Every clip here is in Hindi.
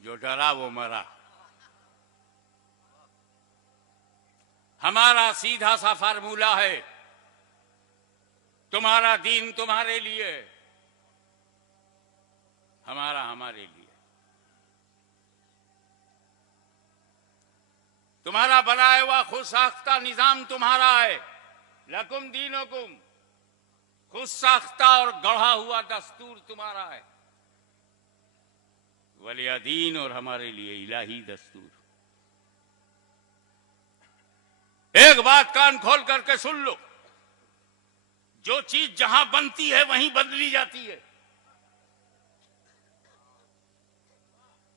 जो डरा वो मरा। हमारा सीधा सा फार्मूला है, तुम्हारा दीन तुम्हारे लिए, हमारा हमारे लिए। तुम्हारा बनाया हुआ खुद साख्ता निजाम तुम्हारा है, लकुम दीनुकुम, खुद साख्ता और गढ़ा हुआ दस्तूर तुम्हारा है, वलिया दीन और हमारे लिए इलाही दस्तूर। एक बात कान खोल करके सुन लो, जो चीज जहां बनती है वहीं बदली जाती है।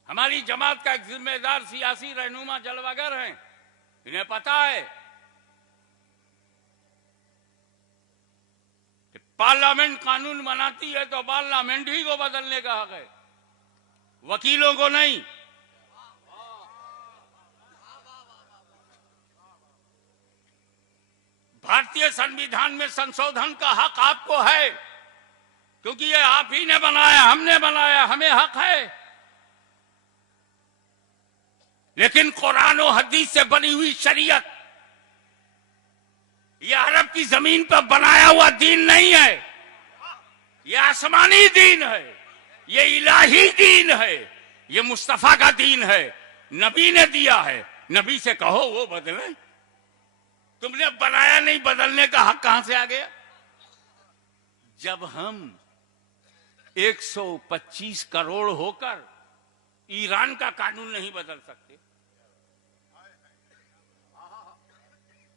हमारी जमात का एक जिम्मेदार सियासी रहनुमा जलवागर हैं, इन्हें पता है कि पार्लियामेंट कानून बनाती है तो पार्लियामेंट ही को बदलने का हक है, वकीलों को नहीं। भारतीय संविधान में संशोधन का हक आपको है, क्योंकि ये आप ही ने बनाया, हमने बनाया, हमें हक है। लेकिन कुरान और हदीस से बनी हुई शरीयत यह अरब की जमीन पर बनाया हुआ दीन नहीं है, यह आसमानी दीन है, यह इलाही दीन है, यह मुस्तफा का दीन है, नबी ने दिया है। नबी से कहो वो बदले, तुमने बनाया नहीं, बदलने का हक कहां से आ गया? जब हम 125 करोड़ होकर ईरान का कानून नहीं बदल सकते,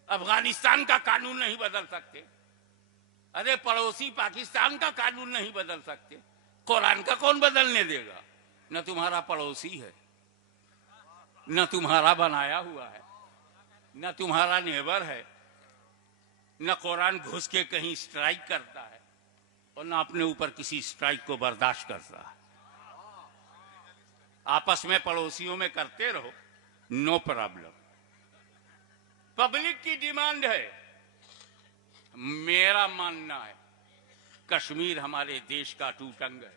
अफगानिस्तान का कानून नहीं बदल सकते, अरे पड़ोसी पाकिस्तान का कानून नहीं बदल सकते, कुरान का कौन बदलने देगा? न तुम्हारा पड़ोसी है, न तुम्हारा बनाया हुआ है, न तुम्हारा नेबर है, न कुरान घुस के कहीं स्ट्राइक करता है और न अपने ऊपर किसी स्ट्राइक को बर्दाश्त करता है। आपस में पड़ोसियों में करते रहो, नो प्रॉब्लम। पब्लिक की डिमांड है, मेरा मानना है कश्मीर हमारे देश का अटूट अंग है,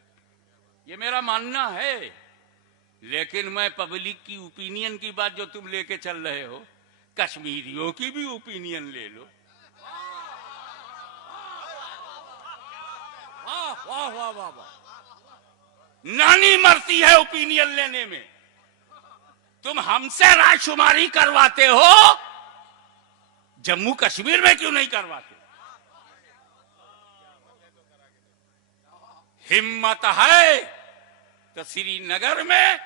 ये मेरा मानना है। लेकिन मैं पब्लिक की ओपिनियन की बात जो तुम लेके चल रहे हो, कश्मीरियों की भी ओपिनियन ले लो। वाह वाह वाह वाह वाह, नानी मरती है ओपिनियन लेने में। तुम हमसे रायशुमारी करवाते हो, जम्मू कश्मीर में क्यों नहीं करवाते? हिम्मत है तो श्रीनगर में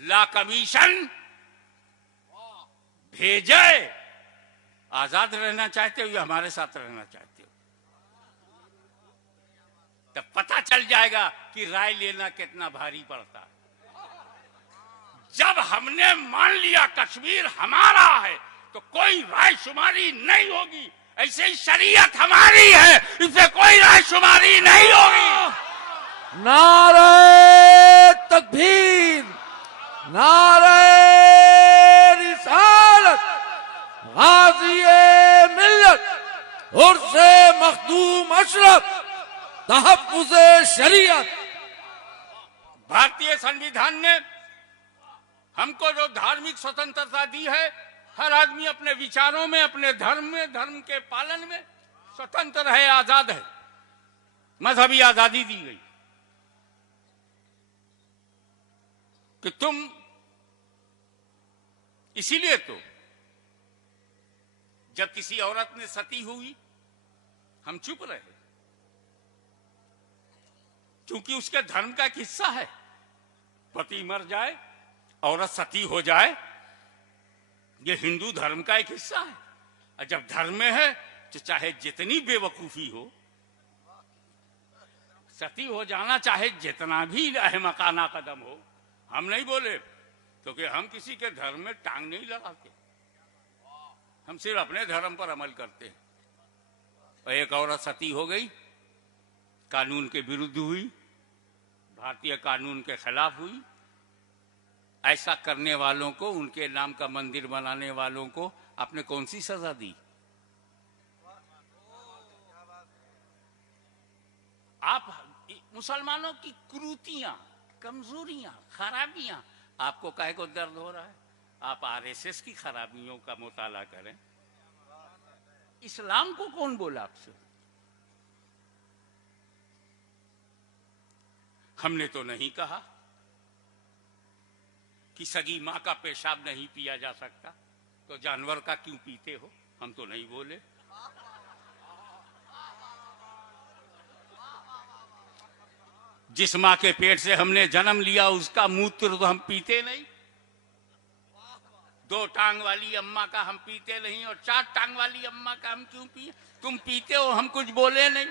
ला कमीशन भेजे। आजाद रहना चाहते हो या हमारे साथ रहना चाहते हो? तब पता चल जाएगा कि राय लेना कितना भारी पड़ता है। जब हमने मान लिया कश्मीर हमारा है तो कोई रायशुमारी नहीं होगी। ऐसे ही शरीयत हमारी है, इसे कोई रायशुमारी नहीं होगी। नारे तकबीर, नारे रिसालत, गाज़ी-ए मिल्लत उर्से मखदूम अशरफ, तहफ़्फ़ुज़-ए शरीयत। भारतीय संविधान ने हमको जो धार्मिक स्वतंत्रता दी है, हर आदमी अपने विचारों में, अपने धर्म में, धर्म के पालन में स्वतंत्र है, आजाद है। मजहबी आजादी दी गई कि तुम, इसीलिए तो जब किसी औरत ने सती हुई हम चुप रहे, क्योंकि उसके धर्म का एक हिस्सा है। पति मर जाए, औरत सती हो जाए, ये हिंदू धर्म का एक हिस्सा है। और जब धर्म में है तो चाहे जितनी बेवकूफी हो, सती हो जाना चाहे जितना भी अहमकाना कदम हो, हम नहीं बोले, क्योंकि हम किसी के धर्म में टांग नहीं लगाते, हम सिर्फ अपने धर्म पर अमल करते हैं। और एक औरत सती हो गई, कानून के विरुद्ध हुई, भारतीय कानून के खिलाफ हुई। ऐसा करने वालों को, उनके नाम का मंदिर बनाने वालों को आपने कौन सी सजा दी? आप मुसलमानों की क्रूतियां कमजोरियां, खराबियां, आपको काहे को दर्द हो रहा है? आप आरएसएस की खराबियों का मुताला करें। इस्लाम को कौन बोला आपसे? हमने तो नहीं कहा कि सगी मां का पेशाब नहीं पिया जा सकता, तो जानवर का क्यों पीते हो? हम तो नहीं बोले। जिस मां के पेट से हमने जन्म लिया उसका मूत्र तो हम पीते नहीं। 2 टांग वाली अम्मा का हम पीते नहीं, और 4 टांग वाली अम्मा का हम क्यों पिए? तुम पीते हो, हम कुछ बोले नहीं।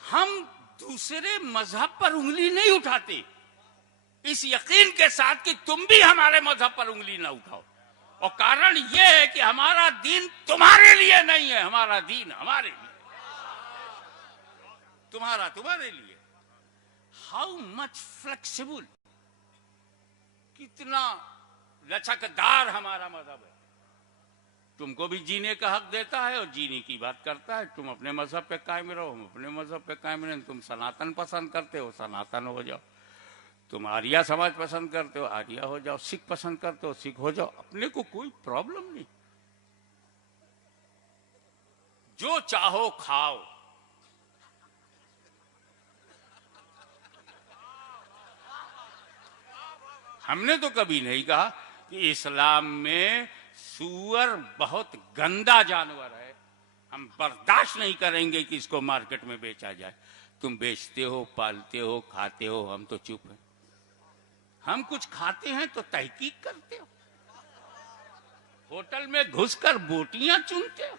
हम दूसरे मजहब पर उंगली नहीं उठाते, इस यकीन के साथ कि तुम भी हमारे मजहब पर उंगली ना उठाओ। और कारण यह है कि हमारा दीन तुम्हारे लिए नहीं है, हमारा दीन हमारे लिए, तुम्हारा तुम्हारे लिए। हाउ मच फ्लेक्सिबल, कितना लचकदार हमारा मजहब है। तुमको भी जीने का हक देता है और जीने की बात करता है। तुम अपने मजहब पे कायम रहो, हम अपने मजहब पे कायम रहें। तुम सनातन पसंद करते हो, सनातन हो जाओ। तुम आर्या समाज पसंद करते हो, आर्या हो जाओ। सिख पसंद करते हो, सिख हो जाओ। अपने को कोई प्रॉब्लम नहीं। जो चाहो खाओ। हमने तो कभी नहीं कहा कि इस्लाम में सूअर बहुत गंदा जानवर है, हम बर्दाश्त नहीं करेंगे कि इसको मार्केट में बेचा जाए। तुम बेचते हो, पालते हो, खाते हो, हम तो चुप हैं। हम कुछ खाते हैं तो तहकीक करते हो, होटल में घुसकर बोटियां चुनते हो।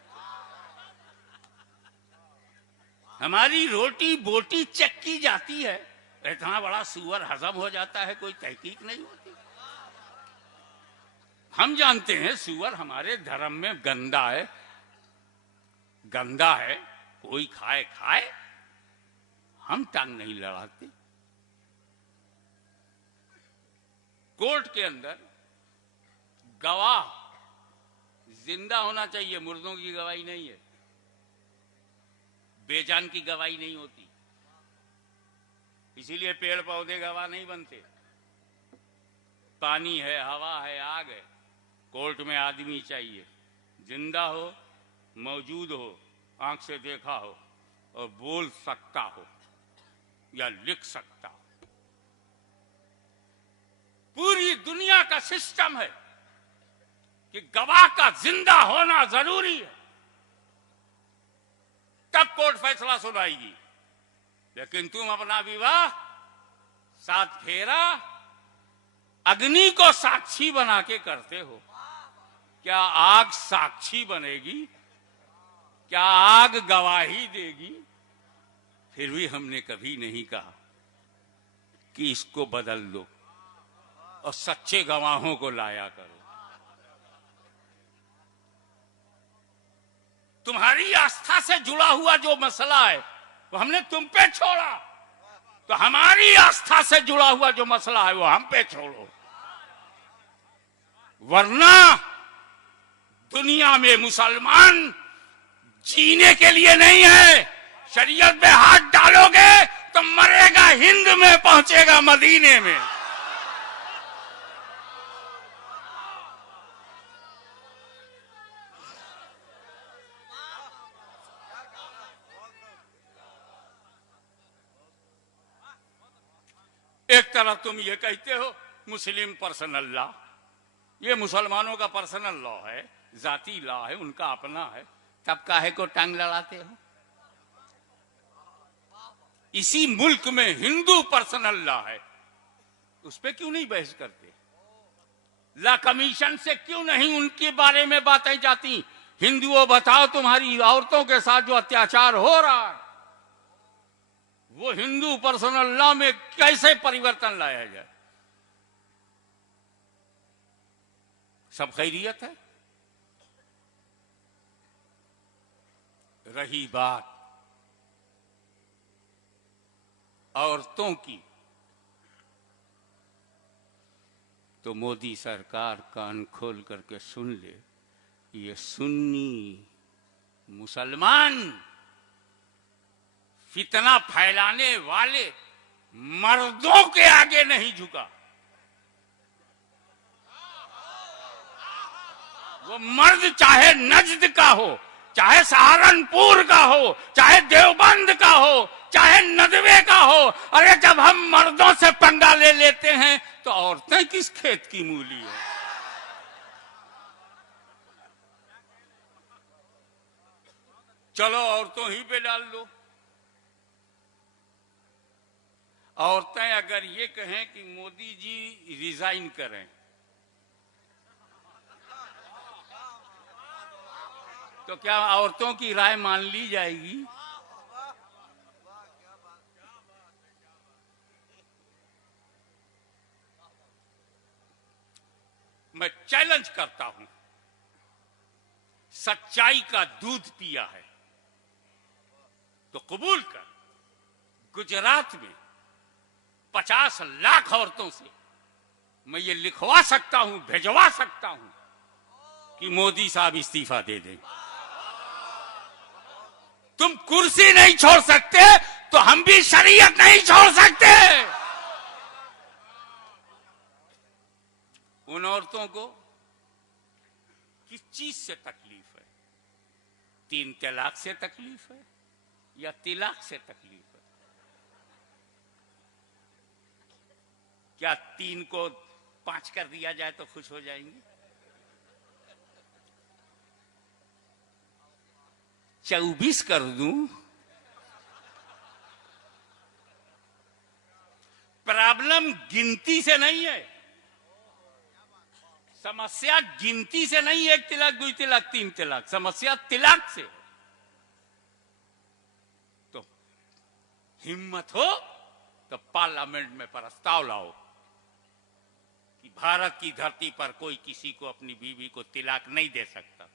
हमारी रोटी बोटी चेक की जाती है, इतना बड़ा सूअर हजम हो जाता है, कोई तहकीक नहीं होती। हम जानते हैं सूअर हमारे धर्म में गंदा है, गंदा है, कोई खाए खाए, हम टांग नहीं लड़ाते। कोर्ट के अंदर गवाह जिंदा होना चाहिए, मुर्दों की गवाही नहीं है, बेजान की गवाही नहीं होती। इसीलिए पेड़ पौधे गवाह नहीं बनते। पानी है, हवा है, आग है, कोर्ट में आदमी चाहिए, जिंदा हो, मौजूद हो, आंख से देखा हो और बोल सकता हो या लिख सकता हो। पूरी दुनिया का सिस्टम है कि गवाह का जिंदा होना जरूरी है, तब कोर्ट फैसला सुनाएगी। लेकिन तुम अपना विवाह 7 फेरा अग्नि को साक्षी बना के करते हो। क्या आग साक्षी बनेगी? क्या आग गवाही देगी? फिर भी हमने कभी नहीं कहा कि इसको बदल दो और सच्चे गवाहों को लाया करो। तुम्हारी आस्था से जुड़ा हुआ जो मसला है वो हमने तुम पे छोड़ा, तो हमारी आस्था से जुड़ा हुआ जो मसला है वो हम पे छोड़ो। वरना दुनिया में मुसलमान जीने के लिए नहीं है। शरीयत में हाथ डालोगे तो मरेगा हिंद में, पहुंचेगा मदीने में। एक तरफ तुम ये कहते हो मुस्लिम पर्सनल लॉ, ये मुसलमानों का पर्सनल लॉ है, जाती लॉ है, उनका अपना है, तब काहे को टांग लड़ाते हो? इसी मुल्क में हिंदू पर्सनल लॉ है, उस पर क्यों नहीं बहस करते? लॉ कमीशन से क्यों नहीं उनके बारे में बातें जाती? हिंदुओं बताओ, तुम्हारी औरतों के साथ जो अत्याचार हो रहा है वो हिंदू पर्सनल लॉ में कैसे परिवर्तन लाया जाए? सब खैरियत है। रही बात औरतों की, तो मोदी सरकार कान खोल करके सुन ले, ये सुन्नी मुसलमान फितना फैलाने वाले मर्दों के आगे नहीं झुका। वो मर्द चाहे नजद का हो, चाहे सहारनपुर का हो, चाहे देवबंद का हो, चाहे नदवे का हो। अरे जब हम मर्दों से पंगा ले लेते हैं तो औरतें किस खेत की मूली है। चलो औरतों ही पे डाल दो। औरतें अगर ये कहें कि मोदी जी रिजाइन करें, तो क्या औरतों की राय मान ली जाएगी? मैं चैलेंज करता हूं, सच्चाई का दूध पिया है तो कबूल कर। गुजरात में 50 लाख औरतों से मैं ये लिखवा सकता हूं, भिजवा सकता हूं कि मोदी साहब इस्तीफा दे दें। तुम कुर्सी नहीं छोड़ सकते तो हम भी शरीयत नहीं छोड़ सकते। उन औरतों को किस चीज से तकलीफ है? 3 तलाक से तकलीफ है या तिलाक से तकलीफ है? क्या 3 को 5 कर दिया जाए तो खुश हो जाएंगी? 24 कर दूं? प्रॉब्लम गिनती से नहीं है, समस्या गिनती से नहीं। 1 तिलाक, 2 तिलाक, 3 तिलाक, समस्या तिलाक से। तो हिम्मत हो तो पार्लियामेंट में प्रस्ताव लाओ कि भारत की धरती पर कोई किसी को अपनी बीवी को तिलाक नहीं दे सकता।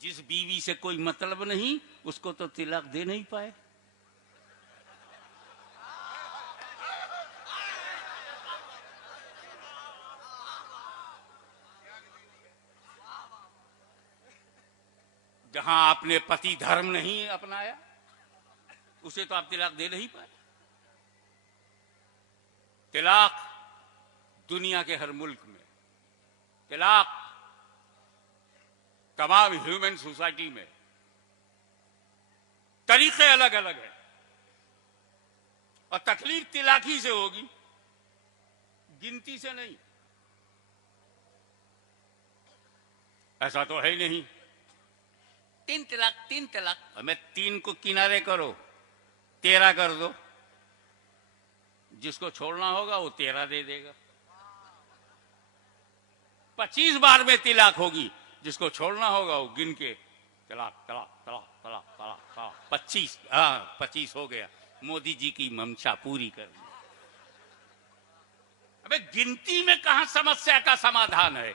जिस बीवी से कोई मतलब नहीं उसको तो तिलाक दे नहीं पाए। जहां आपने पति धर्म नहीं अपनाया उसे तो आप तिलाक दे नहीं पाए। तिलाक दुनिया के हर मुल्क में, तिलाक तमाम ह्यूमन सोसाइटी में तरीके अलग अलग हैं और तकलीफ तिलाकी से होगी, गिनती से नहीं। ऐसा तो है ही नहीं 3 तलाक, 3 तलाक। हमें 3 को किनारे करो, 13 कर दो। जिसको छोड़ना होगा वो 13 दे देगा। 25 बार में तिलाक होगी, जिसको छोड़ना होगा वो गिन के तलाक तलाक तलाक तलाक तलाक तलाक 25। हाँ 25 हो गया। मोदी जी की मंशा पूरी कर दी। अबे गिनती में कहां समस्या का समाधान है?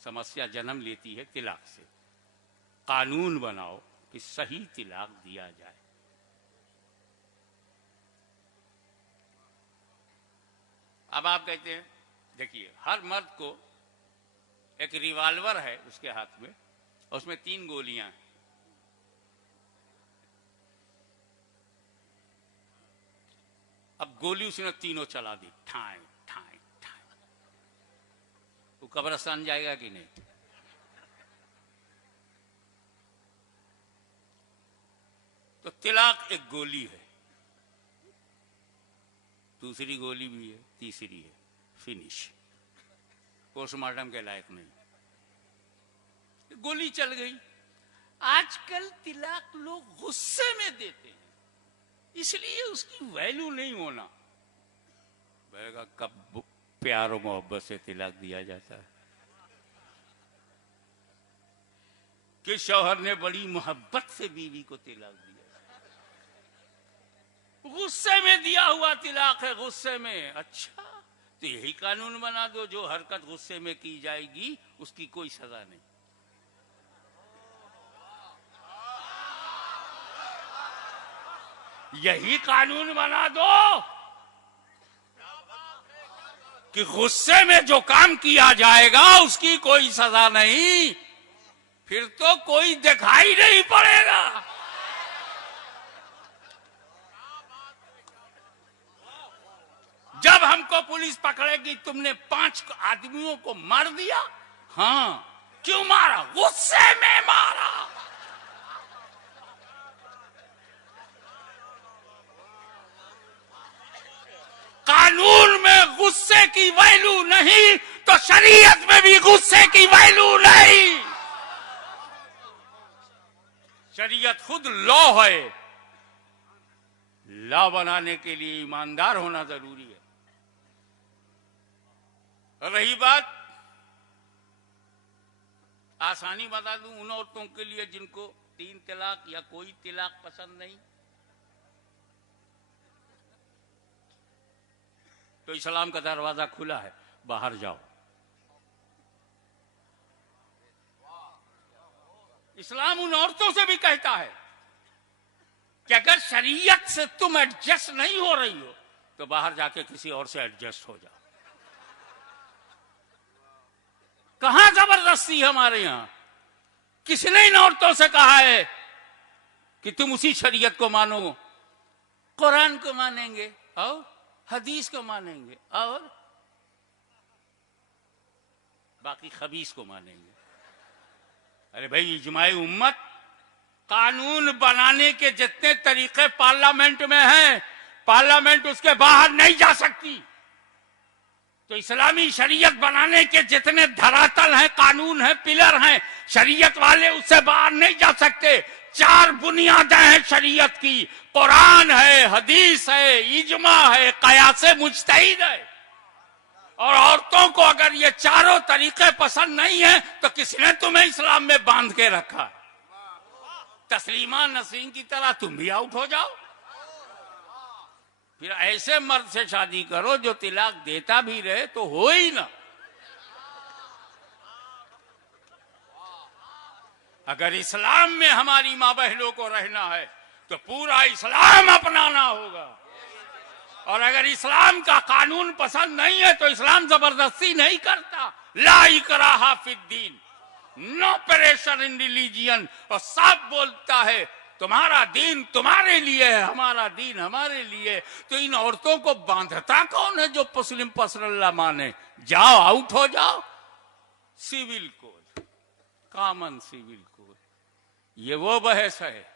समस्या जन्म लेती है तिलाक से। कानून बनाओ कि सही तिलाक दिया जाए। अब आप कहते हैं, देखिए हर मर्द को एक रिवॉल्वर है उसके हाथ में और उसमें 3 गोलियां हैं। अब गोली उसने तीनों चला दी, ठाए ठाए ठाए। वो कब्रिस्तान जाएगा कि नहीं? तो तिलाक एक गोली है, दूसरी गोली भी है, तीसरी है, फिनिश। पोस्टमार्टम के लायक नहीं, गोली चल गई। आजकल तिलाक लोग गुस्से में देते हैं, इसलिए उसकी वैल्यू नहीं होना। बैगा कब प्यार और मोहब्बत से तिलाक दिया जाता है कि शौहर ने बड़ी मोहब्बत से बीवी को तिलाक दिया। गुस्से में दिया हुआ तिलाक है, गुस्से में। अच्छा तो यही कानून बना दो, जो हरकत गुस्से में की जाएगी उसकी कोई सजा नहीं। यही कानून बना दो कि गुस्से में जो काम किया जाएगा उसकी कोई सजा नहीं, फिर तो कोई दिखाई नहीं पड़ेगा। जब हमको पुलिस पकड़ेगी तुमने 5 आदमियों को मार दिया, हाँ क्यों मारा? गुस्से में मारा। कानून में गुस्से की वैल्यू नहीं तो शरीयत में भी गुस्से की वैल्यू नहीं। शरीयत खुद लॉ है, लॉ बनाने के लिए ईमानदार होना जरूरी है। रही बात, आसानी बता दूं उन औरतों के लिए जिनको 3 तलाक या कोई तलाक पसंद नहीं, तो इस्लाम का दरवाजा खुला है, बाहर जाओ। इस्लाम उन औरतों से भी कहता है कि अगर शरीयत से तुम एडजस्ट नहीं हो रही हो तो बाहर जाके किसी और से एडजस्ट हो जाओ। कहां जबरदस्ती हमारे यहां? किसने इन औरतों से कहा है कि तुम उसी शरीयत को मानो? कुरान को मानेंगे और हदीस को मानेंगे और बाकी खबीस को मानेंगे। अरे भाई, इजमाए उम्मत, कानून बनाने के जितने तरीके पार्लियामेंट में हैं, पार्लियामेंट उसके बाहर नहीं जा सकती। तो इस्लामी शरीयत बनाने के जितने धरातल हैं, कानून हैं, पिलर हैं, शरीयत वाले उससे बाहर नहीं जा सकते। 4 बुनियादें हैं शरीयत की, कुरान है, हदीस है, इजमा है, कयास मुज्तहिद है। और औरतों को अगर ये चारों तरीके पसंद नहीं है तो किसने तुम्हें इस्लाम में बांध के रखा? तस्लीमा नसीम की तरह तुम भी आउट हो जाओ। फिर ऐसे मर्द से शादी करो जो तिलाक देता भी रहे तो हो ही ना। अगर इस्लाम में हमारी माँ बहनों को रहना है तो पूरा इस्लाम अपनाना होगा। और अगर इस्लाम का कानून पसंद नहीं है तो इस्लाम जबरदस्ती नहीं करता। ला इकराहा फिद्दीन, नो प्रेशर इन रिलीजियन। और साफ बोलता है तुम्हारा दीन तुम्हारे लिए है, हमारा दीन हमारे लिए। तो इन औरतों को बांधता कौन है जो मुस्लिम पसरल्ला माने? जाओ, आउट हो जाओ। Civil code, common civil code, ये वो बहस है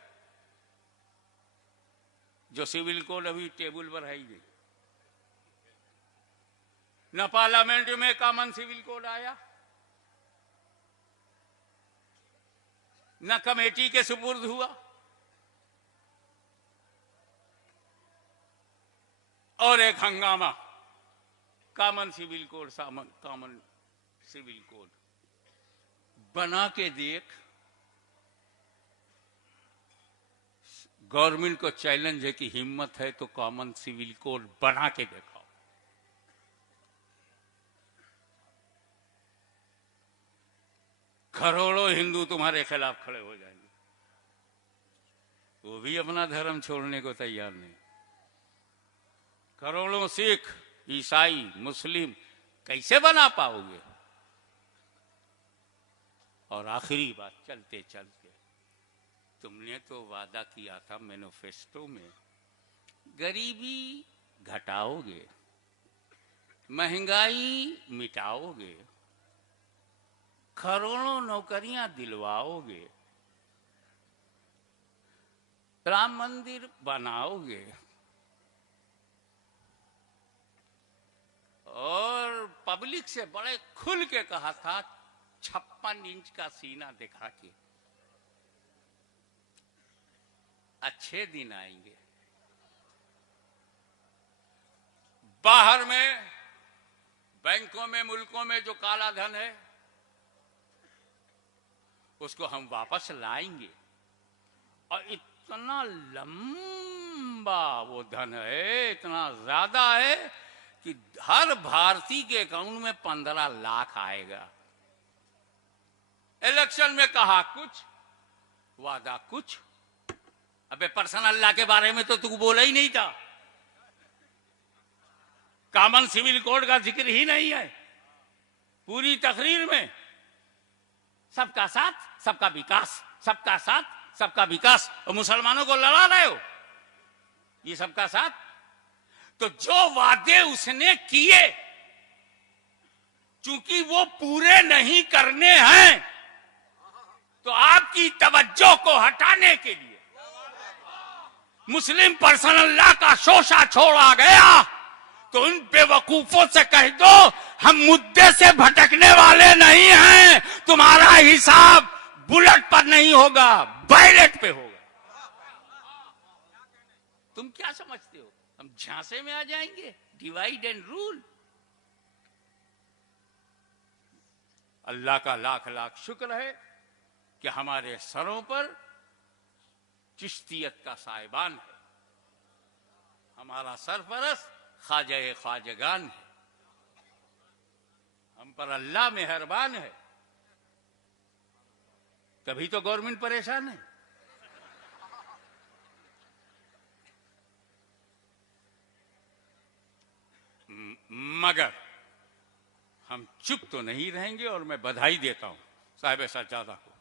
जो सिविल कोड अभी टेबल पर है ही नहीं। न पार्लियामेंट में कॉमन सिविल कोड आया, न कमेटी के सुपुर्द हुआ, और एक हंगामा common civil code, common civil code बना के देख। गवर्नमेंट को चैलेंज है कि हिम्मत है तो कॉमन सिविल कोड बना के दिखाओ। करोड़ों हिंदू तुम्हारे खिलाफ खड़े हो जाएंगे, वो भी अपना धर्म छोड़ने को तैयार नहीं। करोड़ों सिख, ईसाई, मुस्लिम कैसे बना पाओगे? और आखिरी बात, चलते चलते, तुमने तो वादा किया था मैनिफेस्टो में गरीबी घटाओगे, महंगाई मिटाओगे, करोड़ों नौकरियां दिलवाओगे, राम मंदिर बनाओगे और पब्लिक से बड़े खुल के कहा था 56 इंच का सीना दिखा के अच्छे दिन आएंगे। बाहर में बैंकों में, मुल्कों में जो काला धन है उसको हम वापस लाएंगे। और इतना लंबा वो धन है, इतना ज्यादा है कि हर भारतीय के अकाउंट में 15 लाख आएगा। इलेक्शन में कहा कुछ, वादा कुछ। अबे पर्सनल लॉ के बारे में तो तू बोला ही नहीं था। कॉमन सिविल कोड का जिक्र ही नहीं है पूरी तकरीर में। सबका साथ सबका विकास, सबका साथ सबका विकास, और मुसलमानों को लड़ा रहे हो ये सबका साथ। तो जो वादे उसने किए चूंकि वो पूरे नहीं करने हैं, तो आपकी तवज्जो को हटाने के लिए मुस्लिम पर्सनल लॉ का शोषा छोड़ा गया। तो उन बेवकूफों से कह दो हम मुद्दे से भटकने वाले नहीं हैं, तुम्हारा हिसाब बुलेट पर नहीं होगा, बैलेट पे होगा। तुम क्या समझते हो हम झांसे में आ जाएंगे? Divide and rule. अल्लाह का लाख लाख शुक्र है कि हमारे सरों पर चिश्तियत का साहिबान है, हमारा सरपरस्त ख्वाजा ख्वाजगान है, हम पर अल्लाह मेहरबान है। तभी तो गवर्नमेंट परेशान है। मगर हम चुप तो नहीं रहेंगे और मैं बधाई देता हूं साहिब सज्जादा को।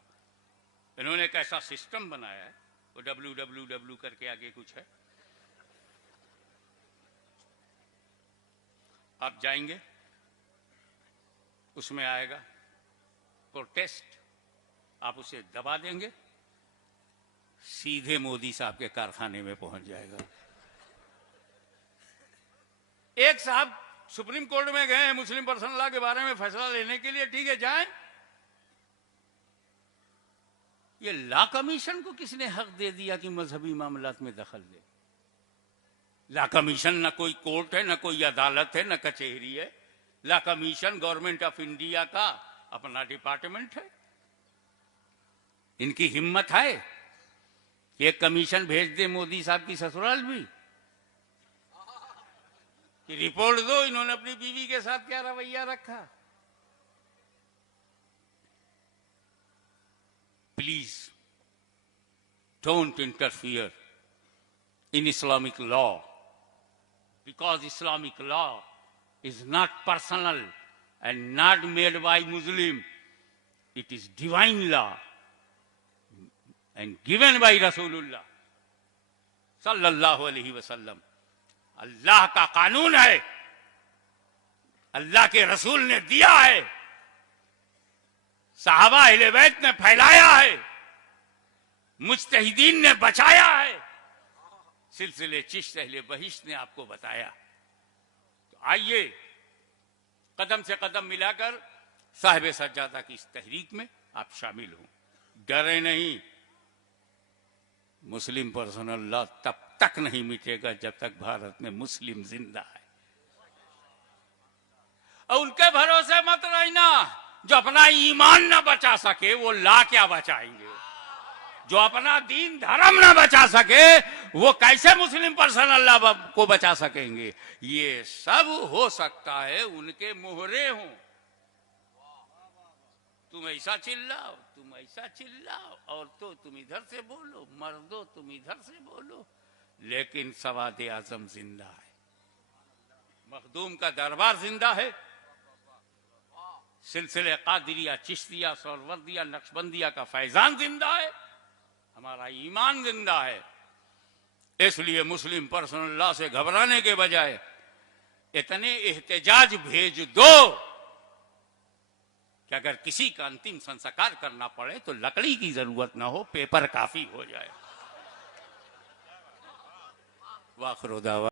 इन्होंने एक ऐसा सिस्टम बनाया है, वो www करके आगे कुछ है, आप जाएंगे उसमें आएगा प्रोटेस्ट, आप उसे दबा देंगे, सीधे मोदी साहब के कारखाने में पहुंच जाएगा। एक साहब सुप्रीम कोर्ट में गए मुस्लिम पर्सनल लॉ के बारे में फैसला लेने के लिए, ठीक है जाएं। ये लॉ कमीशन को किसने हक दे दिया कि मजहबी मामलात में दखल दे? लॉ कमीशन न कोई कोर्ट है, न कोई अदालत है, न कचहरी है। Law commission government of India का अपना डिपार्टमेंट है। इनकी हिम्मत है कि एक कमीशन भेज दे मोदी साहब की ससुराल भी, कि रिपोर्ट दो इन्होंने अपनी बीवी के साथ क्या रवैया रखा। Please don't interfere in Islamic law, because Islamic law is not personal and not made by Muslim. It is divine law and given by Rasulullah sallallahu alaihi wasallam. अल्लाह का कानून है, अल्लाह के रसूल ने दिया है, साहबा अहले बैत ने फैलाया है, मुज्तहिदीन ने बचाया है, सिलसिले चिश्त अहले बहिश्त ने आपको बताया। तो आइए कदम से कदम मिलाकर साहिब सज्जादा की इस तहरीक में आप शामिल हों। डरे नहीं, मुस्लिम पर्सनल लॉ तब तक नहीं मिटेगा जब तक भारत में मुस्लिम जिंदा है। और उनके भरोसे मत रहना जो अपना ईमान ना बचा सके, वो लॉ क्या बचाएंगे? जो अपना दीन धर्म ना बचा सके वो कैसे मुस्लिम पर्सनल लॉ को बचा सकेंगे? ये सब हो सकता है उनके मोहरे हों। तुम ऐसा चिल्लाओ, तुम ऐसा चिल्लाओ, और तो तुम इधर से बोलो, मर्दो तुम इधर से बोलो, लेकिन सवाद आजम जिंदा है, मखदूम का दरबार जिंदा है, सिलसिले कादिरिया, चिश्तिया, सोहरवर्दिया, नक्शबंदिया का फैजान जिंदा है, हमारा ईमान जिंदा है। इसलिए मुस्लिम पर्सनल लॉ से घबराने के बजाय इतने एहतजाज भेज दो कि अगर किसी का अंतिम संस्कार करना पड़े तो लकड़ी की जरूरत ना हो, पेपर काफी हो जाए। वाखिर दावा।